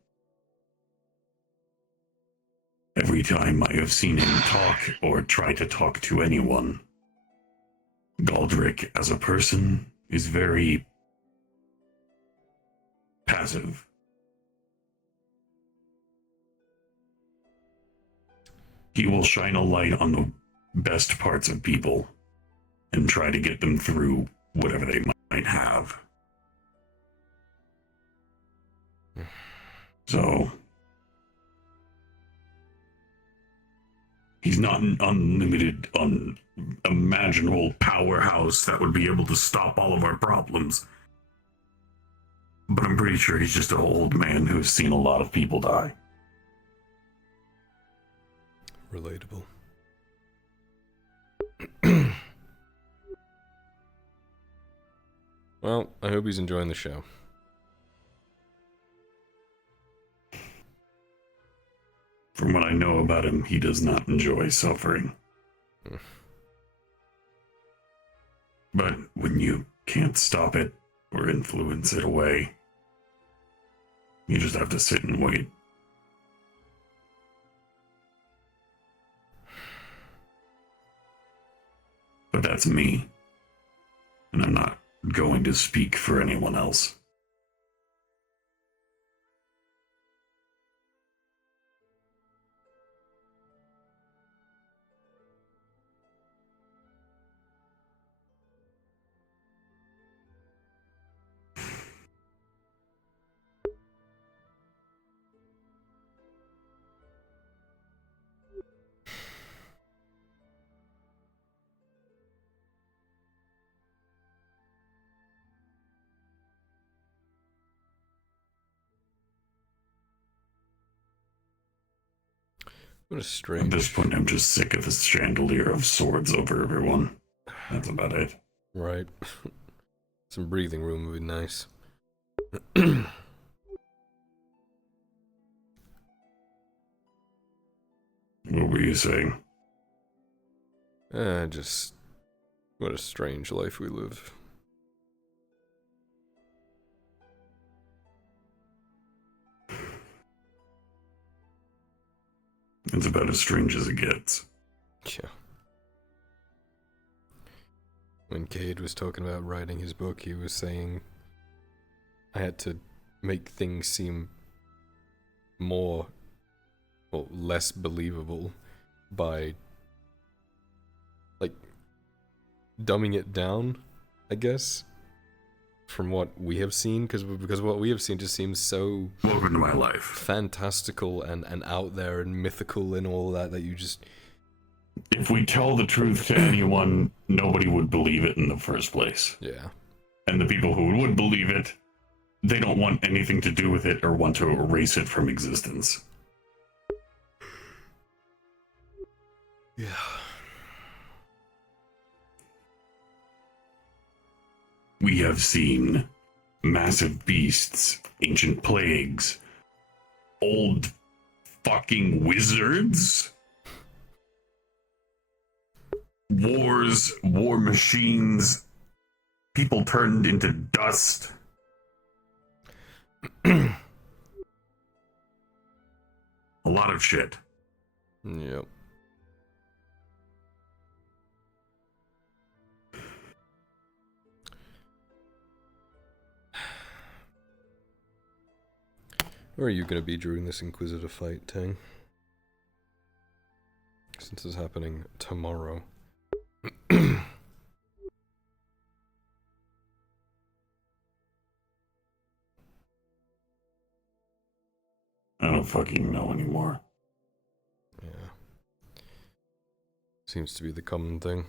Every time I have seen him talk or try to talk to anyone, Galdrich as a person is very passive. He will shine a light on the best parts of people and try to get them through whatever they might have. So, he's not an unlimited, unimaginable powerhouse that would be able to stop all of our problems. But I'm pretty sure he's just an old man who's seen a lot of people die. Relatable. Well, I hope he's enjoying the show. From what I know about him, he does not enjoy suffering. But when you can't stop it or influence it away, you just have to sit and wait. But that's me. And I'm not going to speak for anyone else. What a At strange... this point, I'm just sick of this chandelier of swords over everyone. That's about it. Right. Some breathing room would be nice. What were you saying? Just... What a strange life we live. It's about as strange as it gets. Yeah. When Cade was talking about writing his book, he was saying I had to make things seem more or less believable by like dumbing it down, I guess, from what we have seen, because what we have seen just seems so welcome to my life, fantastical and out there and mythical and all that you just... If we tell the truth to anyone, nobody would believe it in the first place. Yeah. And the people who would believe it, they don't want anything to do with it or want to erase it from existence. Yeah. We have seen massive beasts, ancient plagues, old fucking wizards, wars, war machines, people turned into dust. A lot of shit. Yep. Where are you gonna be during this Inquisitor fight, Tang? Since it's happening tomorrow. I don't fucking know anymore. Yeah. Seems to be the common thing.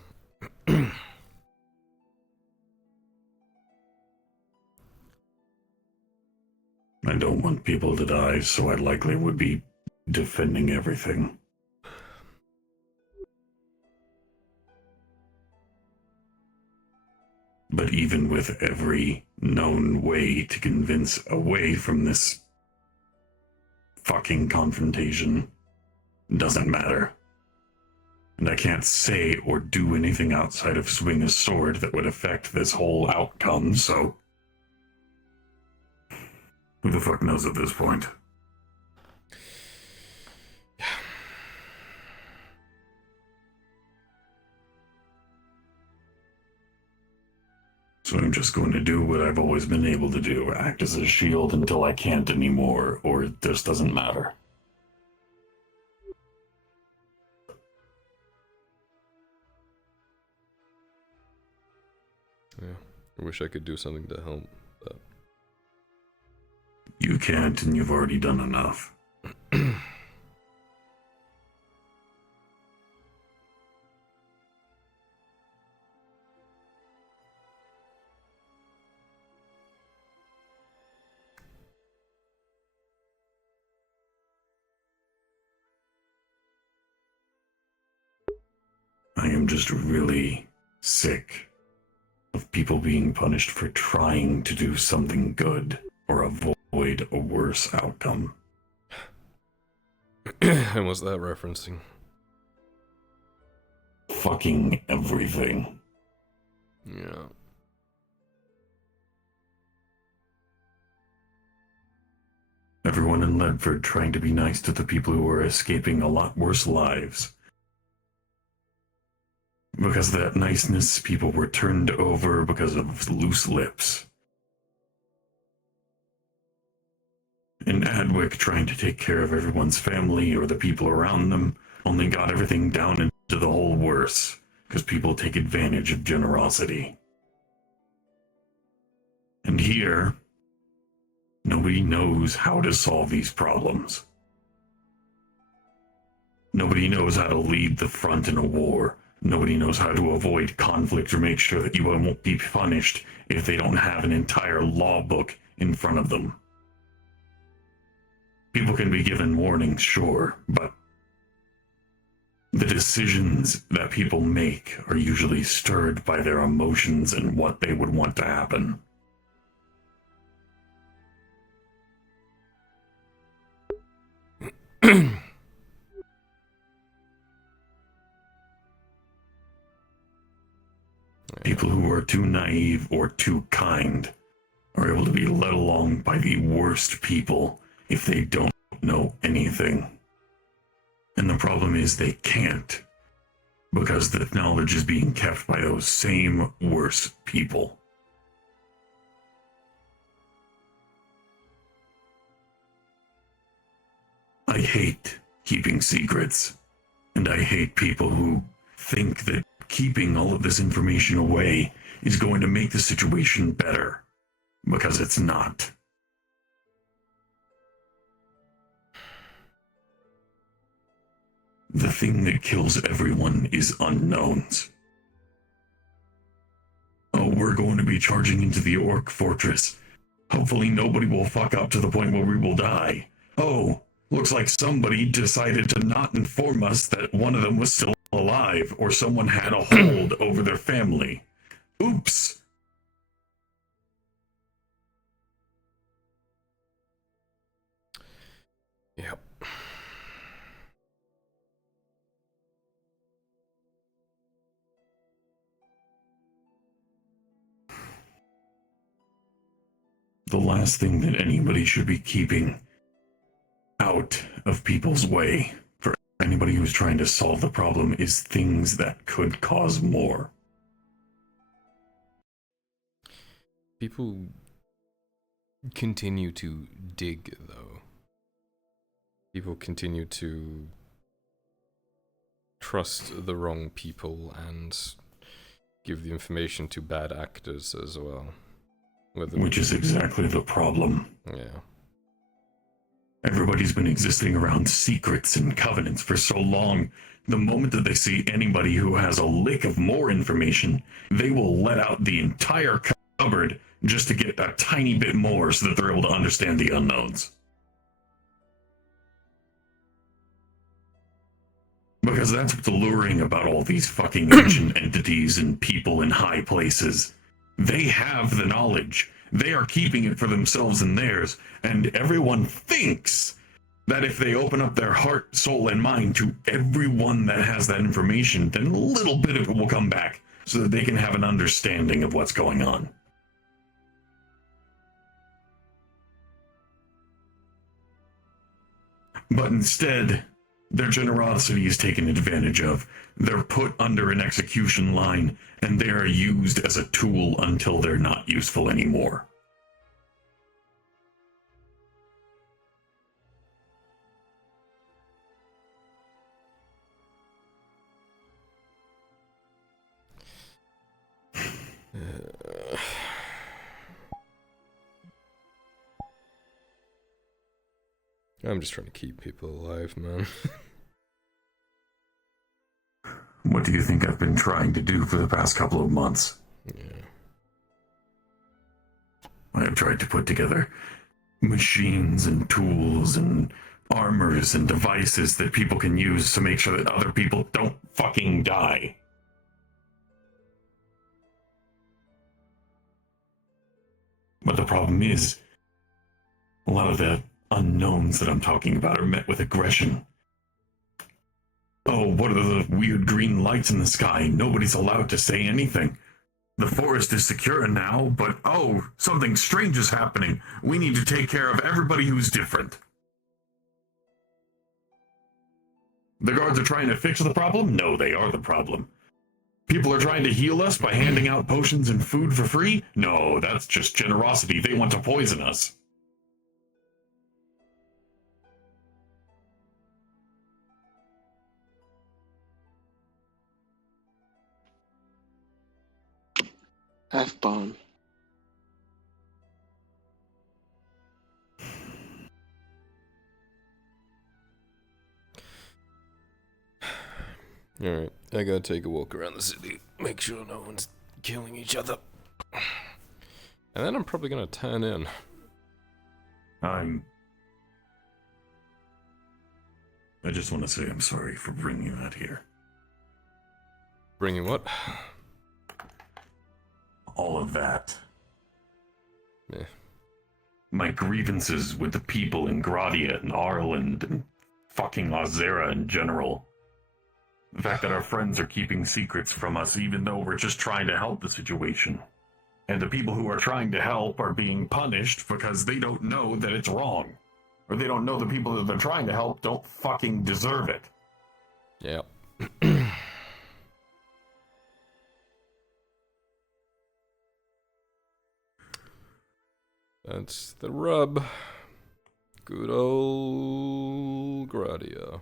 I don't want people to die, so I likely would be defending everything. But even with every known way to convince away from this fucking confrontation, doesn't matter. And I can't say or do anything outside of swing a sword that would affect this whole outcome, so... Who the fuck knows at this point? Yeah. So I'm just going to do what I've always been able to do, act as a shield until I can't anymore, or it just doesn't matter. Yeah. I wish I could do something to help, but... You can't, and you've already done enough. I am just really sick of people being punished for trying to do something good or avoid a worse outcome. And what's that referencing? Fucking everything. Yeah. Everyone in Ledford trying to be nice to the people who are escaping a lot worse lives. Because of that niceness, people were turned over because of loose lips. And Adwick, trying to take care of everyone's family or the people around them, only got everything down into the whole worse, because people take advantage of generosity. And here, nobody knows how to solve these problems. Nobody knows how to lead the front in a war. Nobody knows how to avoid conflict or make sure that you won't be punished if they don't have an entire law book in front of them. People can be given warnings, sure, but The decisions that people make are usually stirred by their emotions and what they would want to happen. People who are too naive or too kind are able to be led along by the worst people if they don't know anything. And the problem is they can't, because the knowledge is being kept by those same worst people. I hate keeping secrets, and I hate people who think that keeping all of this information away is going to make the situation better, because it's not. The thing that kills everyone is unknowns. Oh, we're going to be charging into the Orc Fortress. Hopefully nobody will fuck up to the point where we will die. Oh, looks like somebody decided to not inform us that one of them was still alive, or someone had a hold over their family. Oops. Yep. The last thing that anybody should be keeping out of people's way for anybody who's trying to solve the problem is things that could cause more. People continue to dig, though. People continue to trust the wrong people and give the information to bad actors as well. Which is exactly the problem. Yeah. Everybody's been existing around secrets and covenants for so long. The moment that they see anybody who has a lick of more information, they will let out the entire cupboard just to get a tiny bit more so that they're able to understand the unknowns. Because that's what's alluring about all these fucking ancient entities and people in high places. They have the knowledge. They are keeping it for themselves and theirs, and everyone thinks that if they open up their heart, soul, and mind to everyone that has that information, then a little bit of it will come back so that they can have an understanding of what's going on. But instead, their generosity is taken advantage of. They're put under an execution line, and they are used as a tool until they're not useful anymore. I'm just trying to keep people alive, man. What do you think I've been trying to do for the past couple of months? Yeah. I have tried to put together machines and tools and armors and devices that people can use to make sure that other people don't fucking die. But the problem is, a lot of the unknowns that I'm talking about are met with aggression. Oh, what are the weird green lights in the sky? Nobody's allowed to say anything. The forest is secure now, but oh, something strange is happening. We need to take care of everybody who's different. The guards are trying to fix the problem? No, they are the problem. People are trying to heal us by handing out potions and food for free? No, that's just generosity. They want to poison us. F-bomb. Alright, I gotta take a walk around the city, make sure no one's killing each other. And then I'm probably gonna turn in. I just want to say I'm sorry for bringing that here. Bringing what? All of that. Yeah. My grievances with the people in Gradia and Ireland and fucking Ozera in general. The fact that our friends are keeping secrets from us even though we're just trying to help the situation. And the people who are trying to help are being punished because they don't know that it's wrong. Or they don't know the people that they're trying to help don't fucking deserve it. Yeah. That's the rub. Good old Gradia.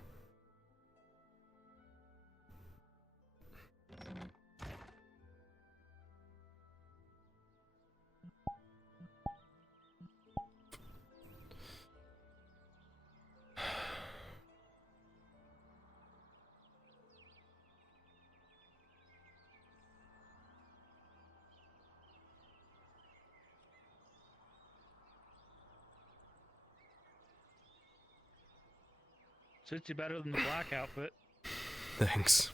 Suits you better than the black outfit. Thanks.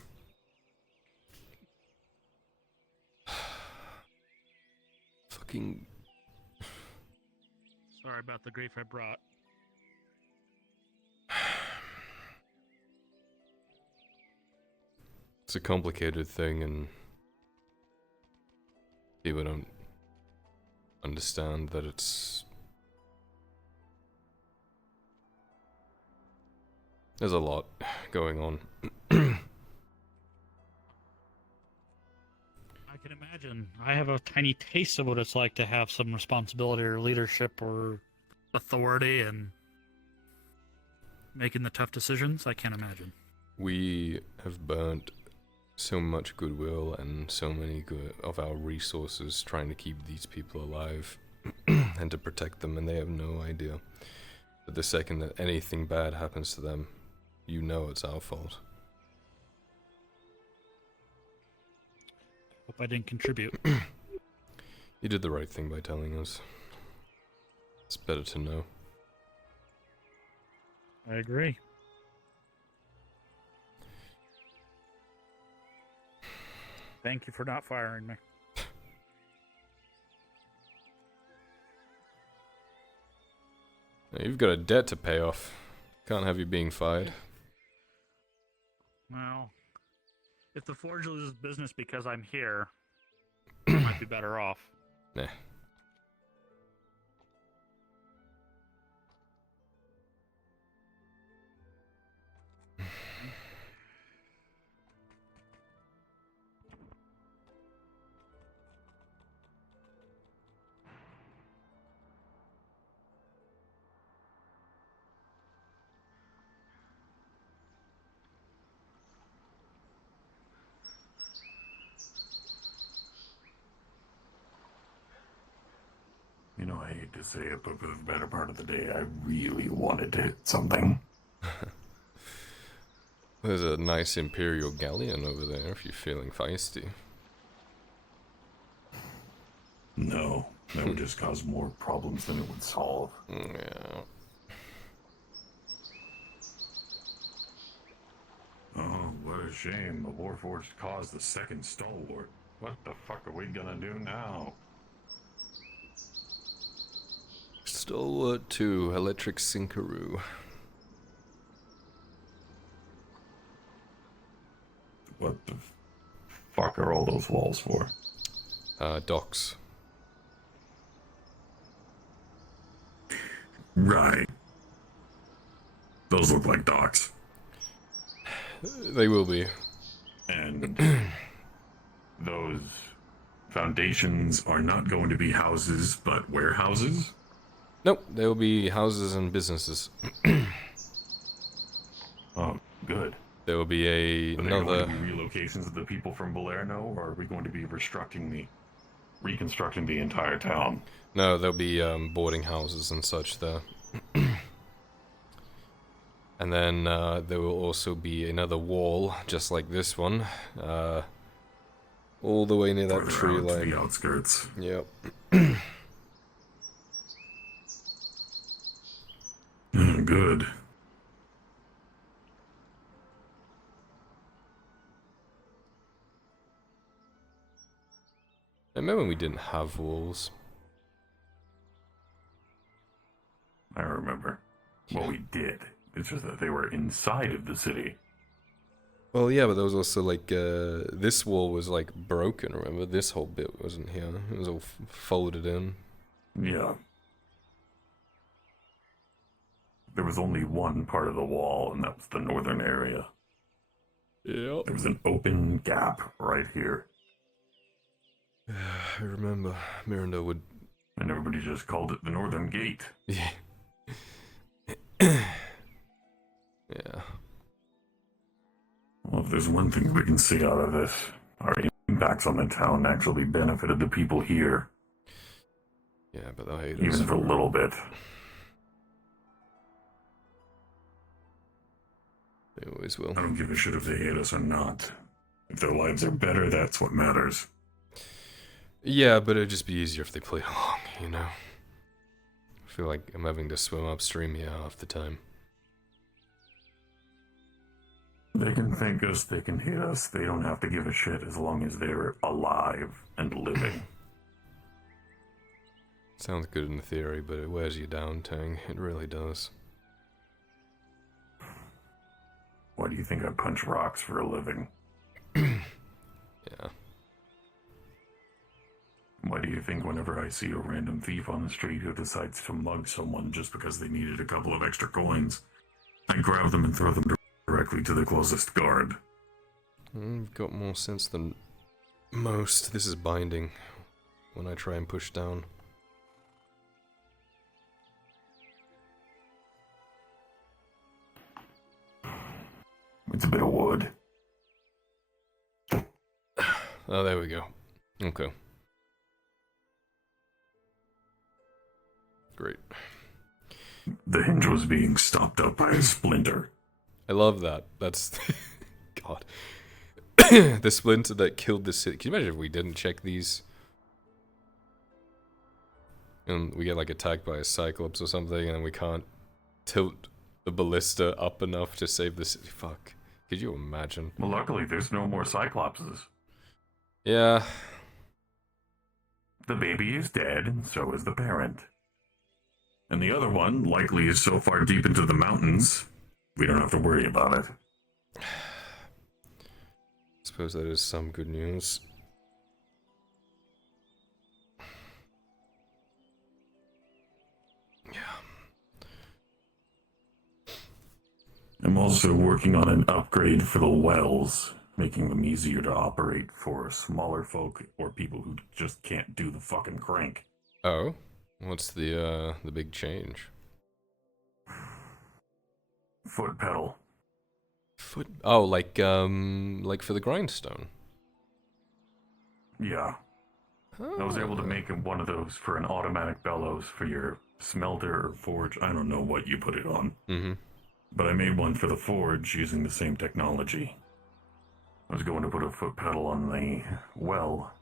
Fucking... Sorry about the grief I brought. It's a complicated thing and people don't understand that it's... There's a lot going on. I can imagine. I have a tiny taste of what it's like to have some responsibility or leadership or authority and making the tough decisions. I can't imagine. We have burnt so much goodwill and so many good of our resources trying to keep these people alive and to protect them, and they have no idea. But the second that anything bad happens to them, you know it's our fault. Hope I didn't contribute. You did the right thing by telling us. It's better to know. I agree. Thank you for not firing me. Now, you've got a debt to pay off. Can't have you being fired. Well, if the Forge loses business because I'm here, I might be better off. Nah. You know, I hate to say it, but for the better part of the day, I really wanted to hit something. There's a nice Imperial galleon over there if you're feeling feisty. No, that would just cause more problems than it would solve. Yeah. Oh, what a shame. The Warforged caused the second stalwart. What the fuck are we gonna do now? Stalwart 2, Electric Sinkaroo. What the fuck are all those walls for? Docks. Right. Those look like docks. They will be. And those foundations are not going to be houses, but warehouses? Nope, they will be houses and businesses. Oh, good. There will be Are there going another... to be relocations of the people from Balerno, or are we going to be reconstructing the entire town? No, there'll be boarding houses and such there. And then there will also be another wall, just like this one, all the way near that tree line. To the outskirts. Yep. Good. I remember when we didn't have walls. I remember. Well, we did. It's just that they were inside of the city. Well, yeah, but there was also like, this wall was like broken, remember? This whole bit wasn't here. It was all folded in. Yeah. There was only one part of the wall, and that was the northern area. Yep. There was an open gap right here. I remember. Miranda would... And everybody just called it the Northern Gate. Yeah. Yeah. Well, if there's one thing we can see out of this, our impacts on the town actually benefited the people here. Yeah, but they'll hate us. Even for a little bit. They always will. I don't give a shit if they hate us or not. If their lives are better, that's what matters. Yeah, but it'd just be easier if they played along, you know? I feel like I'm having to swim upstream here half the time. They can thank us, they can hate us, they don't have to give a shit as long as they're alive and living. Sounds good in theory, but it wears you down, Tang. It really does. Why do you think I punch rocks for a living? Yeah. Why do you think whenever I see a random thief on the street who decides to mug someone just because they needed a couple of extra coins, I grab them and throw them directly to the closest guard? You've got more sense than most. This is binding when I try and push down. It's a bit of wood. Oh, there we go. Okay. Great. The hinge was being stopped up by a splinter. I love that. That's... God. The splinter that killed the city. Can you imagine if we didn't check these? And we get like attacked by a cyclops or something and we can't tilt the ballista up enough to save the city. Fuck. Could you imagine? Well, luckily there's no more cyclopses. Yeah. The baby is dead, and so is the parent. And the other one likely is so far deep into the mountains, we don't have to worry about it. Suppose that is some good news. Yeah. I'm also working on an upgrade for the wells, making them easier to operate for smaller folk or people who just can't do the fucking crank. Oh? What's the big change? Foot pedal. Oh, like for the grindstone? Yeah. Oh. I was able to make one of those for an automatic bellows for your smelter or forge. I don't know what you put it on. Mm-hmm. But I made one for the forge using the same technology. I was going to put a foot pedal on the well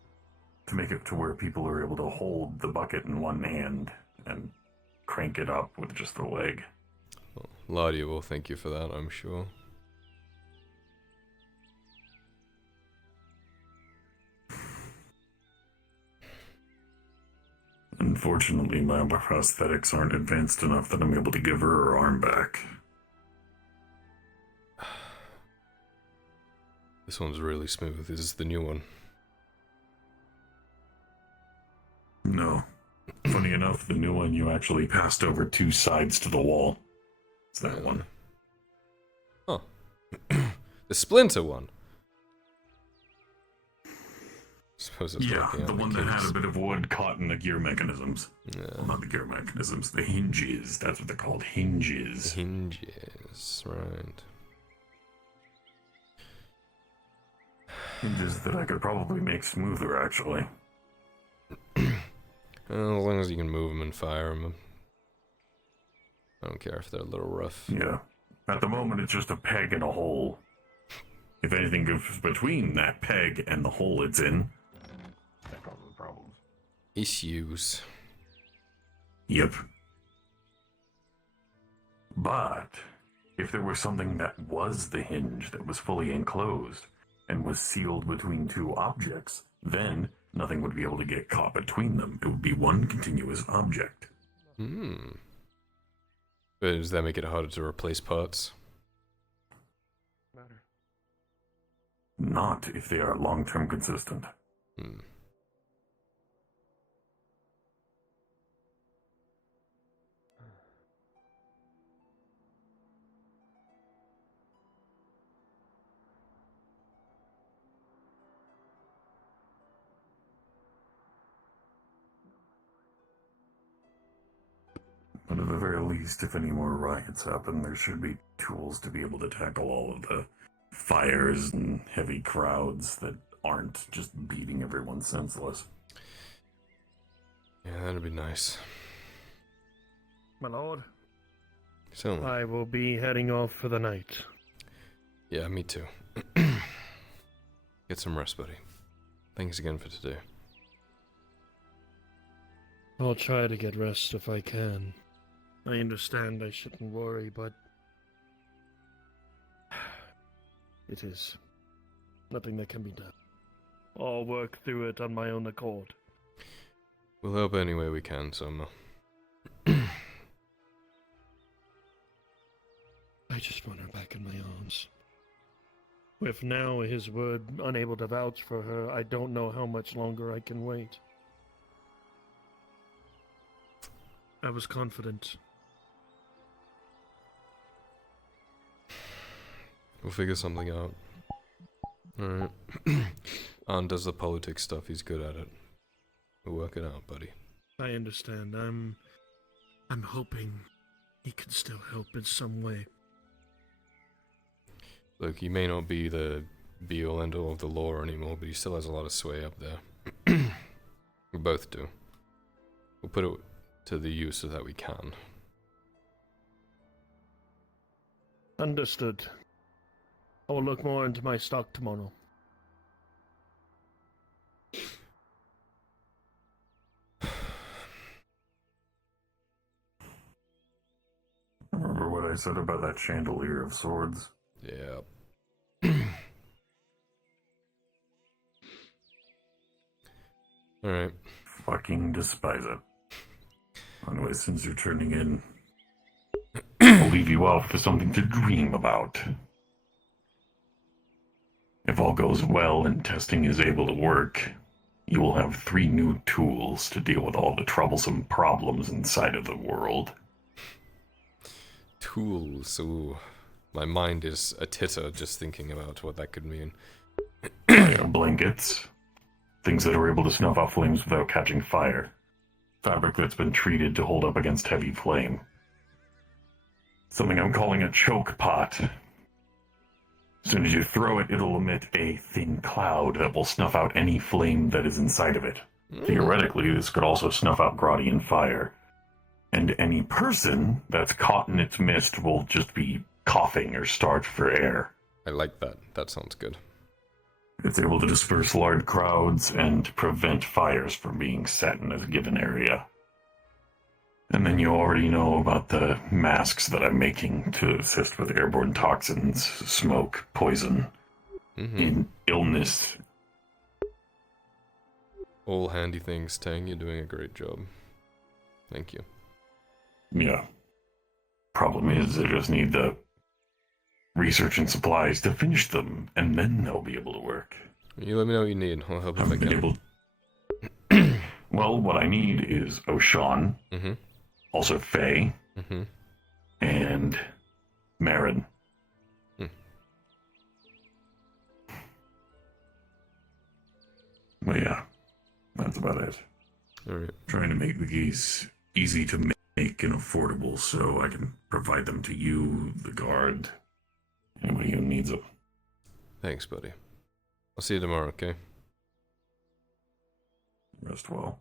to make it to where people are able to hold the bucket in one hand and crank it up with just the leg. Well, Ladia will thank you for that, I'm sure. Unfortunately, my prosthetics aren't advanced enough that I'm able to give her her arm back. This one's really smooth. This is the new one. No. Funny enough, the new one you actually passed over 2 sides to the wall. It's that one. Oh. The splinter one. Suppose it's yeah, the one that had a bit of wood caught in the gear mechanisms. Yeah. Well, not the gear mechanisms, the hinges. That's what they're called, hinges. Hinges, right. Hinges that I could probably make smoother, actually. Well, as long as you can move them and fire them. I don't care if they're a little rough. Yeah. At the moment, it's just a peg and a hole. If anything goes between that peg and the hole it's in, that causes problems. Issues. Yep. But, if there was something that was the hinge that was fully enclosed and was sealed between 2 objects, then Nothing would be able to get caught between them. It would be one continuous object. Hmm. But does that make it harder to replace parts? Not if they are long-term consistent. Hmm. But at the very least, if any more riots happen, there should be tools to be able to tackle all of the fires and heavy crowds that aren't just beating everyone senseless. Yeah, that'd be nice. My lord, So, I will be heading off for the night. yeah, me too. Get some rest, buddy. Thanks again for today. I'll try to get rest if I can. I understand I shouldn't worry, but it is nothing that can be done. I'll work through it on my own accord. We'll help any way we can, Soma. I just want her back in my arms. With now his word unable to vouch for her, I don't know how much longer I can wait. I was confident. We'll figure something out. Alright. Arn does the politics stuff, he's good at it. We'll work it out, buddy. I understand. I'm hoping he can still help in some way. Look, he may not be the be-all end-all of the law anymore, but he still has a lot of sway up there. We both do. We'll put it to the use so that we can. Understood. I will look more into my stock tomorrow. Remember what I said about that chandelier of swords? Yeah. Alright. Fucking despise it. Anyway, since you're turning in, I'll leave you off to something to dream about. If all goes well and testing is able to work, you will have 3 new tools to deal with all the troublesome problems inside of the world. Tools, ooh. My mind is a titter just thinking about what that could mean. Blankets. Things that are able to snuff out flames without catching fire. Fabric that's been treated to hold up against heavy flame. Something I'm calling a choke pot. As soon as you throw it, it'll emit a thin cloud that will snuff out any flame that is inside of it. Theoretically, this could also snuff out Gradian fire. And any person that's caught in its mist will just be coughing or starved for air. I like that. That sounds good. It's able to disperse large crowds and prevent fires from being set in a given area. And then you already know about the masks that I'm making to assist with airborne toxins, smoke, poison, in illness. All handy things, Tang. You're doing a great job. Thank you. Yeah. Problem is, I just need the research and supplies to finish them, and then they'll be able to work. You let me know what you need. I'll help if I can. Well, what I need is Oshan, also Faye, and Marin. Well, yeah, that's about it. All right. Trying to make the keys easy to make and affordable so I can provide them to you, the guard, anybody who needs them. Thanks, buddy. I'll see you tomorrow, okay? Rest well.